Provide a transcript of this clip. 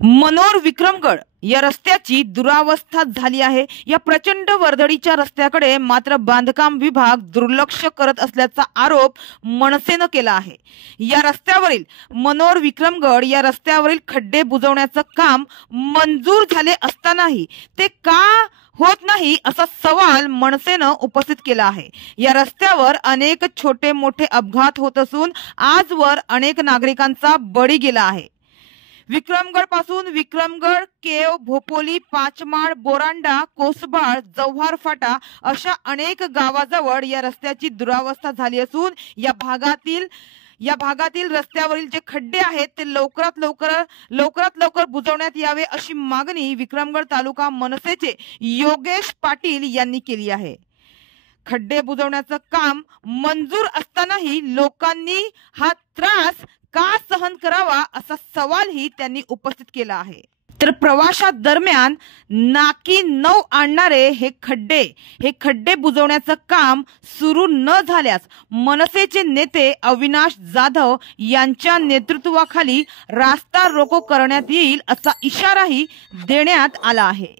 मनोर विक्रमगड या रस्त्याची दुरावस्था झाली आहे। या प्रचंड वर्दळीच्या रस्त्याकडे मात्र बांधकाम विभाग दुर्लक्ष करत असल्याचा आरोप मनसेने केला आहे। या रस्त्यावरील मनोर विक्रमगड या रस्त्यावरील खड्डे बुजवण्याचं काम मंजूर झाले असतानाही ते का होत नाही असा सवाल मनसेने उपस्थित केला आहे। या रस्त्यावर अनेक छोटे मोठे अपघात होत असून आजवर अनेक नागरिकांचा बळी गेला आहे। विक्रमगड पासून विक्रमगड, केव, भोपोली, पाचमाळ, बोरांडा, कोसबाळ, जव्हार फाटा अशा अनेक गावाजवळ या रस्त्याची दुरावस्था झाली असून या भागातील रस्त्यावरील जे खड्डे आहेत ते लवकरात लवकर बुजवण्यात यावे अशी मागणी विक्रमगड तालुका मनसेचे योगेश पाटील यांनी केली आहे। खड्डे बुजवण्याचं काम मंजूर असतानाही लोकांनी हा त्रास का सहन करावा असा सवालही त्यांनी उपस्थित केला आहे। तर प्रवासादरम्यान नाकी 9 आणणारे हे खड्डे बुजवण्याचं काम सुरू न झाल्यास मनसेचे नेते अविनाश जाधव यांच्या नेतृत्वाखाली रास्ता रोको करण्यात येईल असा इशाराही देण्यात आला आहे।